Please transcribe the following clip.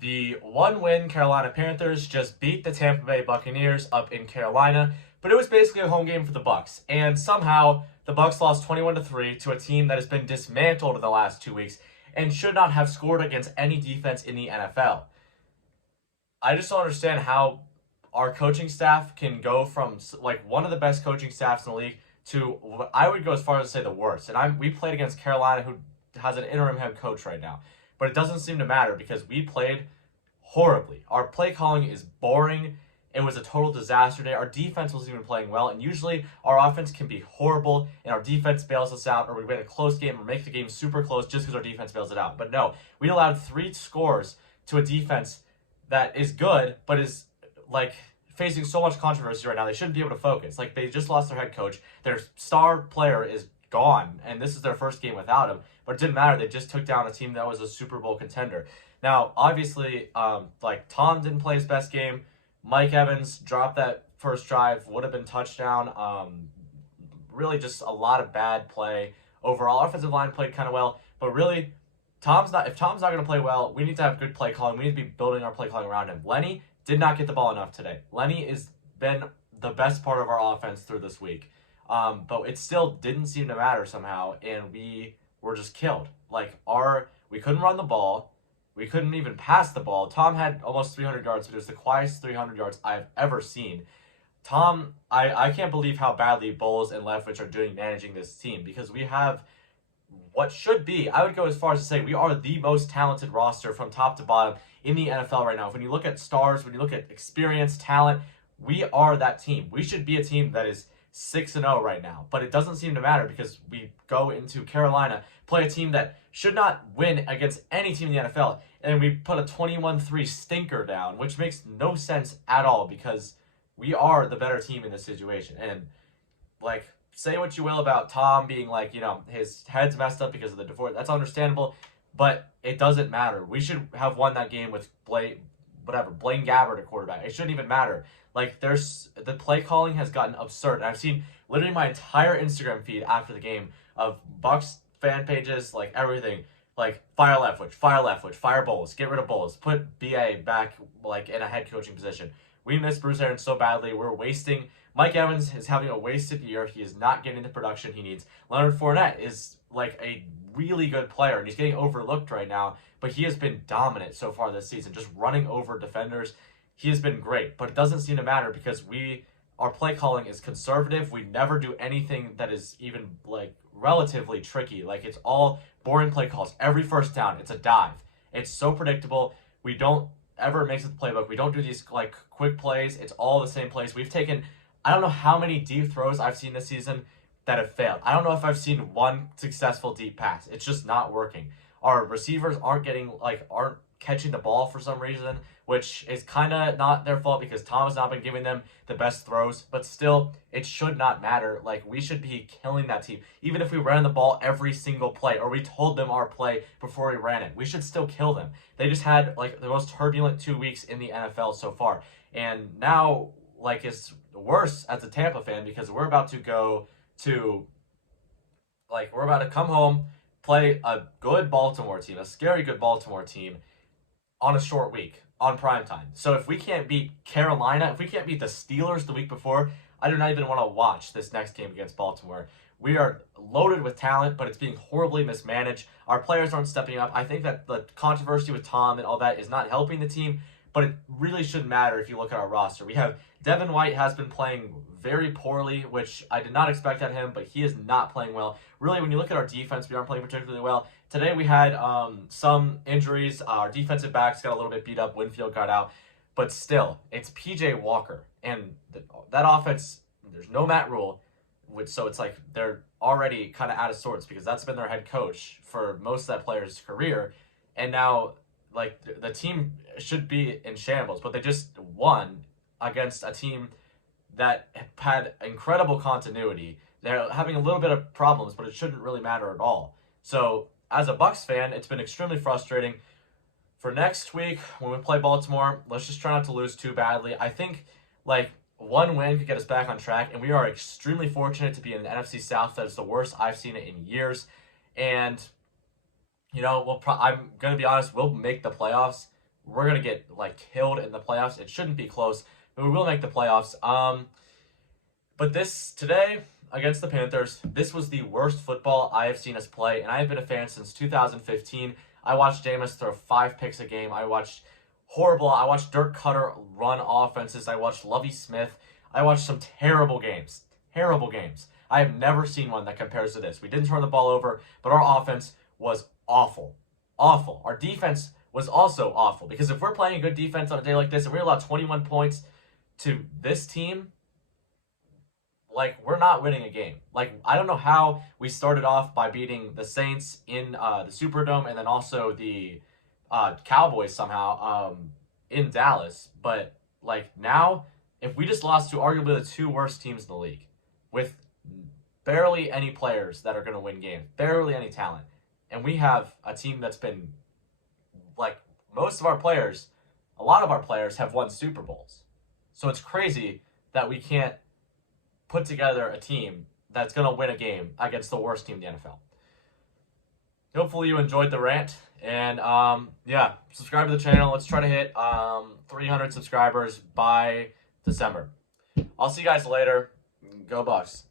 The one-win Carolina Panthers just beat the Tampa Bay Buccaneers up in Carolina, but it was basically a home game for the Bucs. And somehow the Bucs lost 21-3 to a team that has been dismantled in the last 2 weeks and should not have scored against any defense in the NFL. I just don't understand how our coaching staff can go from like one of the best coaching staffs in the league to I would go as far as to say the worst. And we played against Carolina, who has an interim head coach right now, but it doesn't seem to matter because we played horribly. Our play calling is boring. It was a total disaster day. Our defense wasn't even playing well, and usually our offense can be horrible, and our defense bails us out, or we win a close game or make the game super close just because our defense bails it out. But no, we allowed 3 scores to a defense that is good, but is like facing so much controversy right now. They shouldn't be able to focus. Like, they just lost their head coach. Their star player is gone, and this is their first game without him. But it didn't matter. They just took down a team that was a Super Bowl contender. Now, obviously, Tom didn't play his best game. Mike Evans dropped that first drive, would have been touchdown. Really just a lot of bad play. Overall, offensive line played kind of well, but really, if Tom's not going to play well, we need to have good play calling. We need to be building our play calling around him. Lenny did not get the ball enough today. Lenny has been the best part of our offense through this week. But it still didn't seem to matter somehow, and we were just killed. We couldn't run the ball. We couldn't even pass the ball. Tom had almost 300 yards, but it was the quietest 300 yards I've ever seen. Tom, I can't believe how badly Bowles and Leftwitch are doing managing this team, because we have what should be, I would go as far as to say, we are the most talented roster from top to bottom in the NFL right now. When you look at stars, when you look at experience, talent, we are that team. We should be a team that is 6-0 right now, but it doesn't seem to matter because we go into Carolina, play a team that should not win against any team in the NFL, and we put a 21-3 stinker down, which makes no sense at all because we are the better team in this situation. And say what you will about Tom being his head's messed up because of the divorce. That's understandable, but it doesn't matter. We should have won that game with Blaine Gabbert at quarterback. It shouldn't even matter. The play calling has gotten absurd. And I've seen literally my entire Instagram feed after the game of Bucs fan pages, everything. Fire Leftwitch, fire Bowles, get rid of Bowles, put BA back in a head coaching position. We miss Bruce Arians so badly. We're wasting. Mike Evans is having a wasted year. He is not getting the production he needs. Leonard Fournette is a really good player, and he's getting overlooked right now, but he has been dominant so far this season, just running over defenders. He has been great, but it doesn't seem to matter because our play calling is conservative. We never do anything that is even relatively tricky. It's all boring play calls. Every first down, it's a dive. It's so predictable. We don't ever mix with the playbook. We don't do these quick plays. It's all the same plays. We've taken, I don't know how many deep throws I've seen this season that have failed. I don't know if I've seen one successful deep pass. It's just not working. Our receivers aren't catching the ball for some reason, which is kind of not their fault because Tom has not been giving them the best throws, but still, it should not matter. We should be killing that team. Even if we ran the ball every single play, or we told them our play before we ran it, we should still kill them. They just had, the most turbulent 2 weeks in the NFL so far. And now, it's worse as a Tampa fan because we're about to come home, play a good Baltimore team, a scary good Baltimore team, on a short week, on prime time. So if we can't beat Carolina, if we can't beat the Steelers the week before, I do not even want to watch this next game against Baltimore. We are loaded with talent, but it's being horribly mismanaged. Our players aren't stepping up. I think that the controversy with Tom and all that is not helping the team, but it really shouldn't matter if you look at our roster. We have Devin White has been playing very poorly, which I did not expect at him, but he is not playing well. Really, when you look at our defense, we aren't playing particularly well. Today we had some injuries. Our defensive backs got a little bit beat up. Winfield got out. But still, it's P.J. Walker. And that offense, there's no Matt Rule, so it's they're already kind of out of sorts because that's been their head coach for most of that player's career. And now, the team should be in shambles, but they just won against a team that had incredible continuity. They're having a little bit of problems, but it shouldn't really matter at all. So, as a Bucs fan, it's been extremely frustrating. For next week, when we play Baltimore, let's just try not to lose too badly. I think, one win could get us back on track, and we are extremely fortunate to be in the NFC South. That is the worst I've seen it in years. And, I'm going to be honest, we'll make the playoffs. we're going to get, like, killed in the playoffs. It shouldn't be close, but we will make the playoffs. But today, against the Panthers, this was the worst football I have seen us play, and I have been a fan since 2015. I watched Jameis throw 5 picks a game. I watched Dirk Cutter run offenses. I watched Lovie Smith. I watched some terrible games. Terrible games. I have never seen one that compares to this. We didn't turn the ball over, but our offense was awful. Awful. Our defense was also awful, because if we're playing a good defense on a day like this and we allow 21 points to this team, like, we're not winning a game. Like, I don't know how we started off by beating the Saints in the Superdome and then also the Cowboys somehow in Dallas. But, like, now, if we just lost to arguably the 2 worst teams in the league with barely any players that are going to win games, barely any talent, and we have a team that's been, like, a lot of our players have won Super Bowls. So it's crazy that we can't put together a team that's going to win a game against the worst team in the NFL. Hopefully you enjoyed the rant. And, yeah, subscribe to the channel. Let's try to hit 300 subscribers by December. I'll see you guys later. Go Bucs.